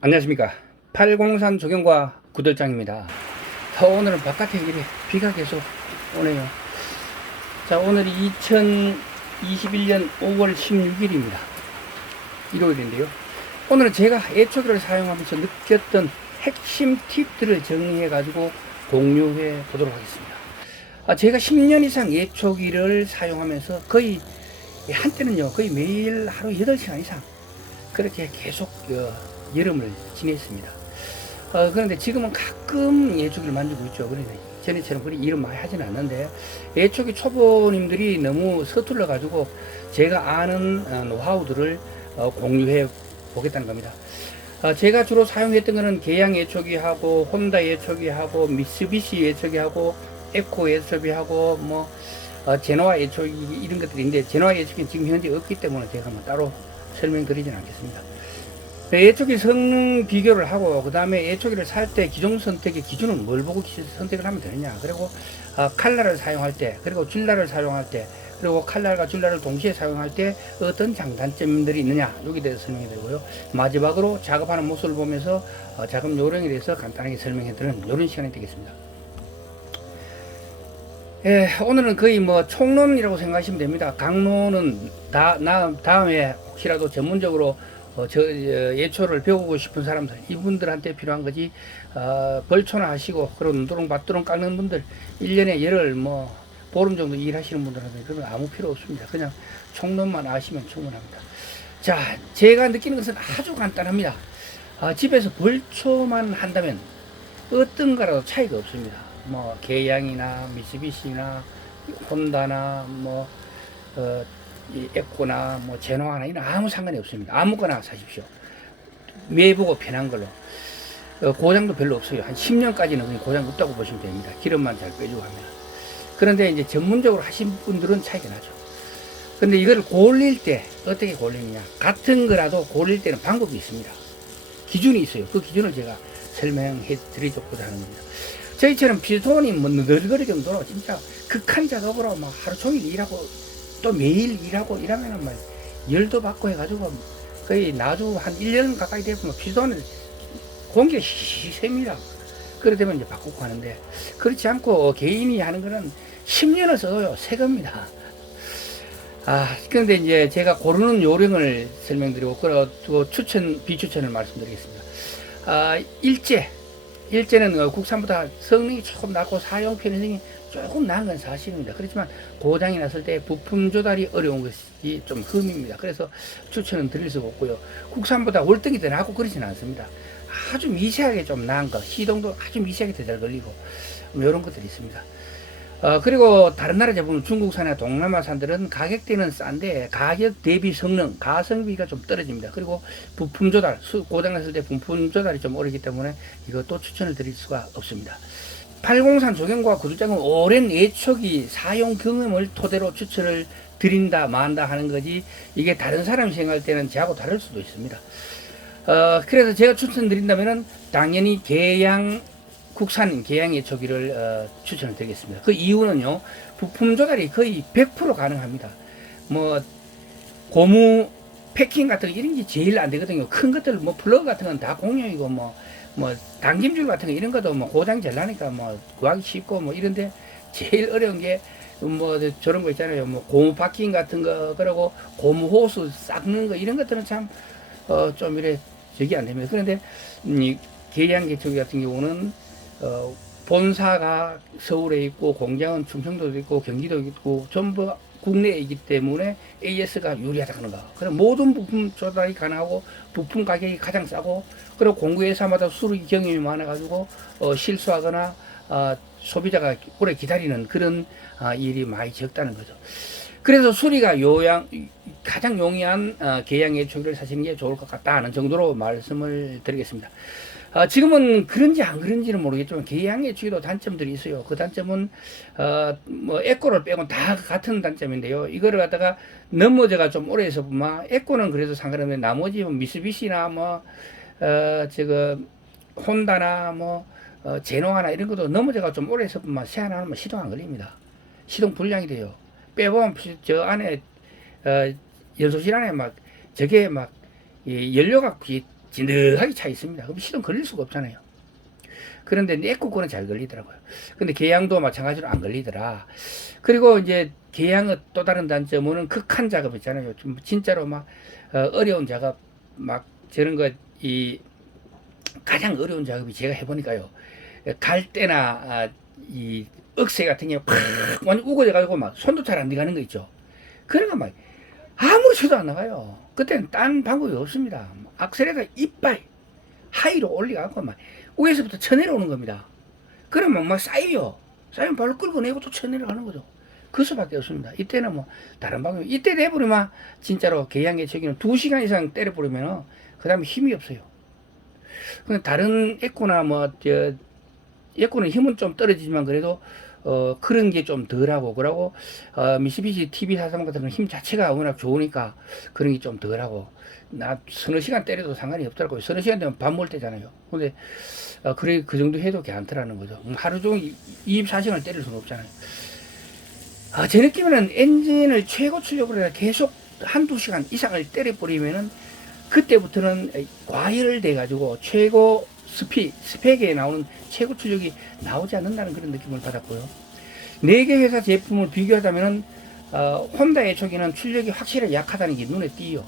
안녕하십니까. 팔공산 조경과 구들장입니다. 오늘은 바깥에 이래 비가 계속 오네요. 자, 오늘이 2021년 5월 16일입니다. 일요일인데요. 오늘은 제가 애초기를 사용하면서 느꼈던 핵심 팁들을 정리해 가지고 공유해 보도록 하겠습니다. 제가 10년 이상 애초기를 사용하면서 거의 한때는요 거의 매일 하루 8시간 이상 그렇게 계속 여름을 지냈습니다. 그런데 지금은 가끔 예초기를 만들고 있죠. 그런데 전에처럼 그리 일을 많이 하지는 않는데, 예초기 초보님들이 너무 서툴러 가지고 제가 아는 노하우들을 공유해 보겠다는 겁니다. 제가 주로 사용했던 거는 계양 예초기하고 혼다 예초기하고 미쓰비시 예초기하고 에코 예초기하고 뭐 제노아 예초기 이런 것들인데, 제노아 예초기는 지금 현재 없기 때문에 제가 뭐 따로 설명드리진 않겠습니다. 예초기 성능 비교를 하고, 그 다음에 예초기를 살 때 기종 선택의 기준은 뭘 보고 선택을 하면 되느냐, 그리고 칼날을 사용할 때, 그리고 줄날을 사용할 때, 그리고 칼날과 줄날을 동시에 사용할 때 어떤 장단점들이 있느냐, 여기에 대해서 설명해 드리고요. 마지막으로 작업하는 모습을 보면서 작업 요령에 대해서 간단하게 설명해 드리는 이런 시간이 되겠습니다. 오늘은 거의 뭐 총론이라고 생각하시면 됩니다. 강론은 다음에 혹시라도 전문적으로 예초를 배우고 싶은 사람들, 이분들한테 필요한 거지. 벌초나 하시고 그런 눈두렁 밭두렁 깎는 분들, 1년에 열흘 뭐 보름 정도 일하시는 분들한테 그런 아무 필요 없습니다. 그냥 총론만 아시면 충분합니다. 자, 제가 느끼는 것은 아주 간단합니다. 집에서 벌초만 한다면 어떤 거라도 차이가 없습니다. 뭐 계양이나 미쓰비시나 혼다나 뭐 이 에코나 뭐 제노아나 이런 아무 상관이 없습니다. 아무거나 사십시오. 매보고 편한 걸로. 고장도 별로 없어요. 한 10년까지는 그냥 고장 없다고 보시면 됩니다. 기름만 잘 빼주고 하면. 그런데 이제 전문적으로 하신 분들은 차이가 나죠. 근데 이걸 골릴 때 어떻게 골리느냐, 같은 거라도 골릴 때는 방법이 있습니다. 기준이 있어요. 그 기준을 제가 설명해 드리고자 하는 겁니다. 저희처럼 피스톤이 뭐 너덜거리 정도로 진짜 극한 작업으로 막 하루 종일 일하고 또 매일 일하고 이러면은 막 열도 받고 해가지고 거의 나주 한 1년 가까이 되면 피스톤을 공기가 희셉니다. 그래 되면 이제 바꾸고 하는데, 그렇지 않고 개인이 하는 거는 10년을 써요. 새 겁니다. 그런데 이제 제가 고르는 요령을 설명드리고, 그리고 비추천을 말씀드리겠습니다. 일제는 국산보다 성능이 조금 낮고 사용 편의성이 조금 나은 건 사실입니다. 그렇지만 고장이 났을 때 부품 조달이 어려운 것이 좀 흠입니다. 그래서 추천은 드릴 수가 없고요. 국산보다 월등히 더 나고 그러지는 않습니다. 아주 미세하게 좀 나은 거, 시동도 아주 미세하게 더 잘 걸리고 이런 것들이 있습니다. 그리고 다른 나라 제품, 중국산이나 동남아산들은 가격대는 싼데 가격 대비 성능, 가성비가 좀 떨어집니다. 그리고 부품 조달, 고장났을 때 부품 조달이 좀 어렵기 때문에 이것도 추천을 드릴 수가 없습니다. 팔공산 조경과 구두장은 오랜 예초기 사용 경험을 토대로 추천을 드린다 만다 하는 거지, 이게 다른 사람이 생각할 때는 저하고 다를 수도 있습니다. 그래서 제가 추천드린다면은 당연히 국산 계양 예초기를 추천을 드리겠습니다. 그 이유는요, 부품 조달이 거의 100% 가능합니다. 뭐 고무 패킹 같은 거 이런 게 제일 안 되거든요. 큰 것들 뭐 플러그 같은 건 다 공용이고 뭐 당김줄 같은 거 이런 것도 뭐 고장이 잘 나니까 뭐 구하기 쉽고 뭐 이런데, 제일 어려운 게 뭐 저런 거 있잖아요. 뭐 고무 파킹 같은 거, 그리고 고무 호스 싹는 거, 이런 것들은 참 좀 이래 저기 안 됩니다. 그런데 이 계양 예초기 같은 경우는 본사가 서울에 있고 공장은 충청도도 있고 경기도 있고 전부 국내에 있기 때문에 AS가 유리하다는 거. 그럼 모든 부품 조달이 가능하고 부품 가격이 가장 싸고, 그리고 공구회사마다 수리 경험이 많아가지고 실수하거나 소비자가 오래 기다리는 그런 일이 많이 적다는 거죠. 그래서 수리가 가장 용이한 계양 예초기를 사시는 게 좋을 것 같다 하는 정도로 말씀을 드리겠습니다. 지금은 그런지 안 그런지는 모르겠지만 계양 예초기도 단점들이 있어요. 그 단점은 뭐 에코를 빼고는 다 같은 단점인데요. 이거를 갖다가 넘어져가 좀 오래 해서 보면, 에코는 그래도 상관없는데 나머지 뭐 미쓰비시나 뭐 혼다나 뭐 제노아나 이런 것도 넘어져가 좀 오래 해서 보면 새 하나 하면 시동 안 걸립니다. 시동 불량이 돼요. 빼보면 저 안에 연소실 안에 막 저게 막 연료가 진득하게 차 있습니다. 그럼 시동 걸릴 수가 없잖아요. 그런데 내거 거는 잘 걸리더라고요. 근데 계양도 마찬가지로 안 걸리더라. 그리고 이제 계양의 또 다른 단점은 극한 작업 있잖아요. 좀 진짜로 막 어려운 작업, 막 저런 거, 이 가장 어려운 작업이 제가 해보니까요. 갈 때나 이 억새 같은 게 팍 완전 우거져가지고 막 손도 잘 안 들어가는 거 있죠. 그런 거 막 아무리 쳐도 안 나가요. 그때는 딴 방법이 없습니다. 악셀에다 이빨 하이로 올려갖고 막 위에서부터 쳐내려오는 겁니다. 그러면 막 쌓여요. 쌓이면 발로 끌고 내고 또 쳐내려가는 거죠. 그 수밖에 없습니다. 이때는 뭐 다른 방법이, 이때 내버리면 진짜로 계양의 저기는 2시간 이상 때려버리면 그 다음에 힘이 없어요. 근데 다른 에코나 에코는 힘은 좀 떨어지지만 그래도 그런 게 좀 덜하고, 그러고 미쓰비시 TB43 같은 건 힘 자체가 워낙 좋으니까 그런 게 좀 덜하고, 나 서너 시간 때려도 상관이 없더라고요. 서너 시간 되면 밥 먹을 때잖아요. 근데 그래, 그 정도 해도 괜찮더라는 거죠. 하루 종일 24시간을 때릴 수는 없잖아요. 제 느낌에는 엔진을 최고 출력으로 해서 계속 한두 시간 이상을 때려버리면은 그때부터는 과열돼 가지고 최고 스펙에 나오는 최고 출력이 나오지 않는다는 그런 느낌을 받았고요. 4개 회사 제품을 비교하자면은 혼다의 초기는 출력이 확실히 약하다는 게 눈에 띄요.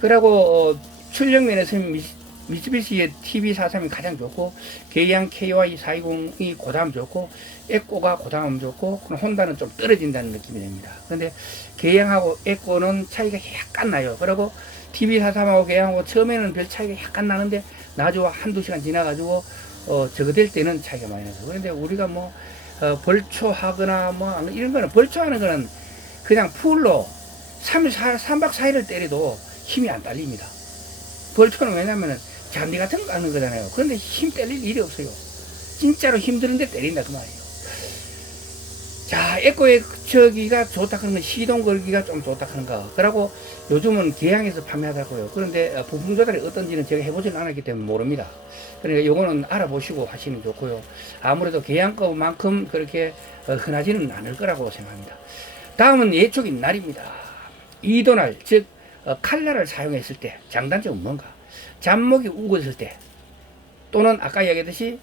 그리고 출력 면에서는 미쓰비시의 TB43이 가장 좋고, 계양 KY420이 고다음 좋고, 에코가 고다음 좋고, 혼다는 좀 떨어진다는 느낌이 됩니다. 그런데 계양하고 에코는 차이가 약간 나요. 그리고 TB43하고 계양하고 처음에는 별 차이가 약간 나는데 나중에 한두 시간 지나가지고 저거 될 때는 차이가 많이 나죠. 그런데 우리가 뭐 벌초하거나 뭐 이런 거는, 벌초하는 거는 그냥 풀로 3박 4일을 때려도 힘이 안 딸립니다. 벌초는 왜냐면은 잔디 같은 거 까는 거잖아요. 그런데 힘 때릴 일이 없어요. 진짜로 힘드는데 때린다 그 말이에요. 자, 에코의 저기가 좋다 그런 건 시동 걸기가 좀 좋다 그런 거. 그러고 요즘은 계양에서 판매하더라고요. 그런데 부품 조달이 어떤지는 제가 해보지는 않았기 때문에 모릅니다. 그러니까 요거는 알아보시고 하시는 게 좋고요. 아무래도 계양 거만큼 그렇게 흔하지는 않을 거라고 생각합니다. 다음은 예초기 날입니다. 이도날, 즉 칼날을 사용했을 때 장단점은 뭔가? 잡목이 우거졌을 때, 또는 아까 얘기했듯이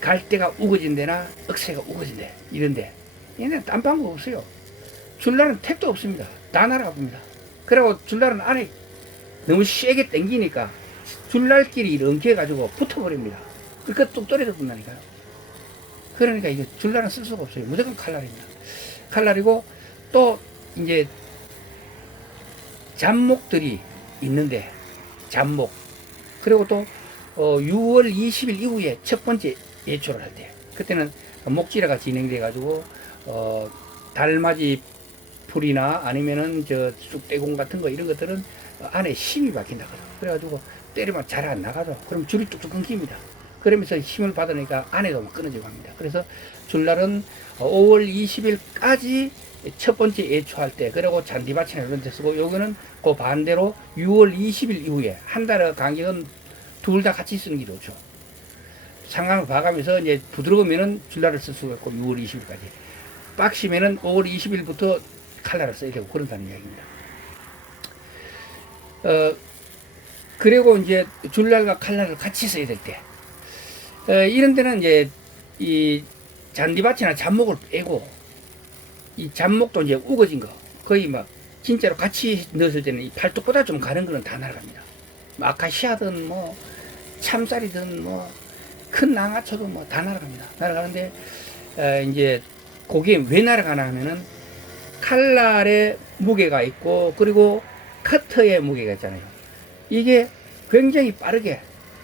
갈대가 우거진 데나 억새가 우거진 데, 이런데 얘는 딴 방법 없어요. 줄날은 택도 없습니다. 다 날아갑니다. 그리고 줄날은 안에 너무 세게 당기니까 줄날끼리 엉켜가지고 붙어버립니다. 그러니까 뚝 떨어져 붙나니까요. 그러니까 이게 줄날은 쓸 수가 없어요. 무조건 칼날입니다. 칼날이고, 또 이제 잡목들이 있는데, 잡목, 그리고 또 6월 20일 이후에 첫 번째 예초를 할 때, 그때는 목질화가 진행돼 가지고 달맞이 풀이나 아니면은 저 쑥대공 같은 거, 이런 것들은 안에 힘이 박힌다거든. 그래가지고 때리면 잘 안 나가죠. 그럼 줄이 뚝뚝 끊깁니다. 그러면서 힘을 받으니까 안에도 막 끊어지고 합니다. 그래서 줄날은 5월 20일까지 첫 번째 예초할 때, 그리고 잔디밭이나 이런 데 쓰고, 요거는 그 반대로 6월 20일 이후에 한 달의 간격은 둘 다 같이 쓰는 게 좋죠. 상황을 봐가면서 이제 부드러우면은 줄날을 쓸 수가 있고, 6월 20일까지. 빡시면은 5월 20일부터 칼날을 써야 되고, 그런다는 이야기입니다. 그리고 이제 줄날과 칼날을 같이 써야 될 때, 이런 데는 이제 이 잔디밭이나 잡목을 빼고, 이 잡목도 이제 우거진 거, 거의 막 진짜로 같이 넣었을 때는 이 팔뚝보다 좀 가는 거는 다 날아갑니다. 아카시아든 뭐 참쌀이든 뭐 큰 낭아초도 뭐 다 날아갑니다. 날아가는데 이제 그게 왜 날아가나 하면은 칼날에 무게가 있고, 그리고 커터에 무게가 있잖아요. 이게 굉장히 빠르게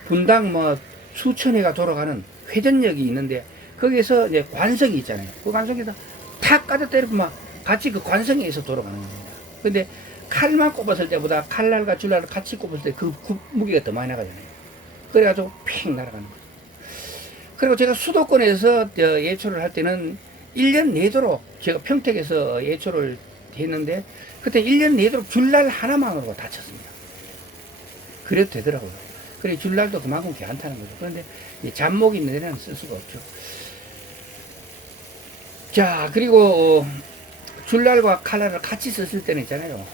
분당 뭐 수천 회가 돌아가는 회전력이 있는데, 거기에서 이제 관성이 있잖아요. 그 관성에서 탁 까져 때리면 같이 그 관성에서 돌아가는 겁니다. 근데 칼만 꼽았을 때보다 칼날과 줄날을 같이 꼽았을 때 그 무게가 더 많이 나가잖아요. 그래가지고 팽 날아가는 거예요. 그리고 제가 수도권에서 예초를 할 때는 1년 내도록, 제가 평택에서 예초를 했는데, 그때 1년 내도록 줄날 하나만으로 다쳤습니다. 그래도 되더라고요. 그래, 줄날도 그만큼 괜찮다는 거죠. 그런데 잡목이 있는 데는 쓸 수가 없죠. 자, 그리고 줄날과 칼날을 같이 썼을 때는 있잖아요.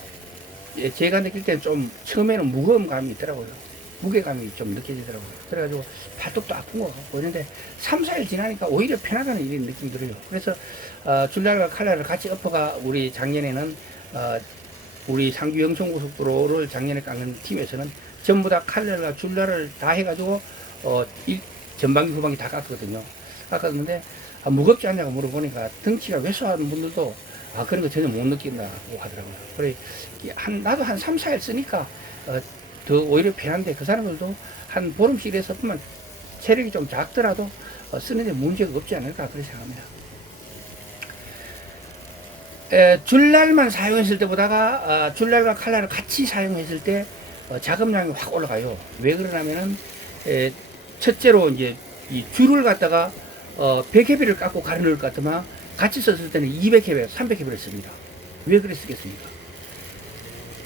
제가 느낄 때는 좀 처음에는 무거운 감이 있더라고요. 무게감이 좀 느껴지더라고요. 그래가지고 발톱도 아픈 거 같고 이런데 3, 4일 지나니까 오히려 편하다는 이런 느낌이 들어요. 그래서 줄날과 칼날을 같이 엎어가 우리 작년에는 우리 상주 영천고속도로를 작년에 깎는 팀에서는 전부 다 칼날과 줄날을 다 해가지고 전방기 후방기 다 깎거든요. 깎았는데 무겁지 않냐고 물어보니까 덩치가 왜소한 분들도 그런 거 전혀 못 느낀다고 하더라고요. 그래 나도 한 3, 4일 쓰니까 더 오히려 편한데 그 사람들도 한 보름씩에서 보면 체력이 좀 작더라도 쓰는데 문제가 없지 않을까 그렇게 생각합니다. 줄날만 사용했을 때보다가 줄날과 칼날을 같이 사용했을 때 작업량이 확 올라가요. 왜 그러냐면은 첫째로 이제 이 줄을 갖다가 100회비를 깎고 가르는 것 같으면 같이 썼을 때는 200회비, 300회비를 씁니다. 왜 그랬겠습니까?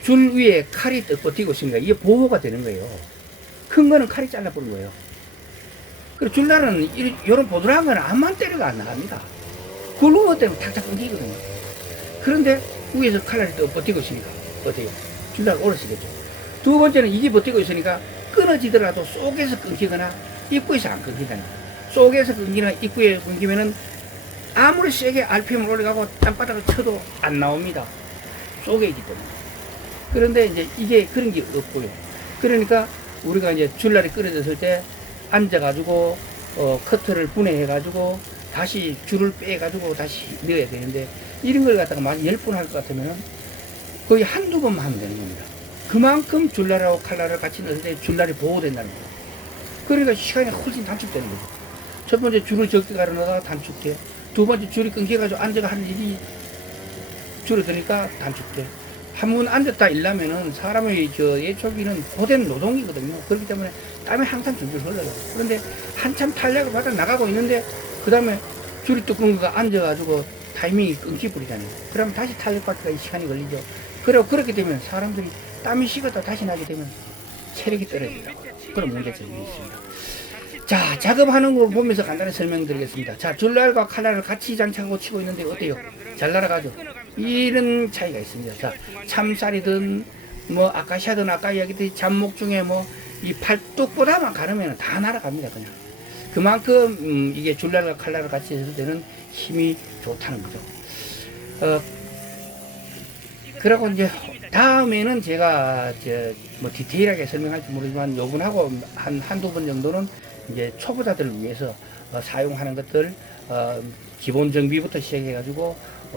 줄 위에 칼이 떡 버티고 있으니까 이게 보호가 되는 거예요. 큰 거는 칼이 잘라버린 거예요. 그리고 줄날은 이런 보드라한 거는 암만 때려도 안 나갑니다. 굵은 것 때문에 탁탁 끊기거든요. 그런데 위에서 칼날이 떡 버티고 있으니까 어때요? 줄날 오래 쓰겠죠. 두 번째는 이게 버티고 있으니까 끊어지더라도 속에서 끊기거나 입구에서 안 끊긴다는 거예요. 속에서 끊기나 입구에 끊기면은 아무리 세게 RPM을 올려가고 땅바닥을 쳐도 안 나옵니다. 속에 있기 때문에. 그런데 이제 이게 그런 게 없고요. 그러니까 우리가 이제 줄날이 끊어졌을 때 앉아가지고 커트를 분해해가지고 다시 줄을 빼가지고 다시 넣어야 되는데 이런 걸 갖다가 만 10번 할 것 같으면 거의 한두 번만 하면 되는 겁니다. 그만큼 줄날하고 칼날을 같이 넣을 때 줄날이 보호된다는 거예요. 그러니까 시간이 훨씬 단축되는 거죠. 첫 번째 줄을 적게 가려 넣다가 단축돼. 두 번째 줄이 끊겨가지고 앉아가 하는 일이 줄어드니까 단축돼. 한 번 앉았다 일라면은 사람의 예초기는 고된 노동이거든요. 그렇기 때문에 땀이 항상 줄줄 흘러요. 그런데 한참 탄력을 받아 나가고 있는데 그 다음에 줄이 뚜껑 거 앉아가지고 타이밍이 끊기버리잖아요. 그러면 다시 탄력 받기가 시간이 걸리죠. 그렇게 되면 사람들이 땀이 식었다 다시 나게 되면 체력이 떨어진다. 그런 문제점이 있습니다. 자, 작업하는 걸 보면서 간단히 설명드리겠습니다. 자, 줄날과 칼날을 같이 장착하고 치고 있는데 어때요? 잘 날아가죠? 이런 차이가 있습니다. 자, 참쌀이든 뭐 아카시아든 아까 이야기했듯이 잡목 중에 뭐 이 팔뚝보다만 가르면 다 날아갑니다. 그냥 그만큼 이게 줄날과 칼날을 같이 했을 때는 힘이 좋다는 거죠. 그리고 이제 다음에는 제가 뭐 디테일하게 설명할지 모르지만 요번하고 한두 번 정도는 이제 초보자들을 위해서 사용하는 것들 기본 정비부터 시작해가지고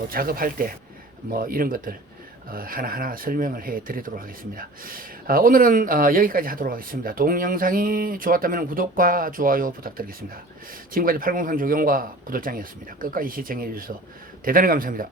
작업할 때 뭐 이런 것들 하나하나 설명을 해 드리도록 하겠습니다. 오늘은 여기까지 하도록 하겠습니다. 동영상이 좋았다면 구독과 좋아요 부탁드리겠습니다. 지금까지 803 조경과 구돌장이었습니다. 끝까지 시청해 주셔서 대단히 감사합니다.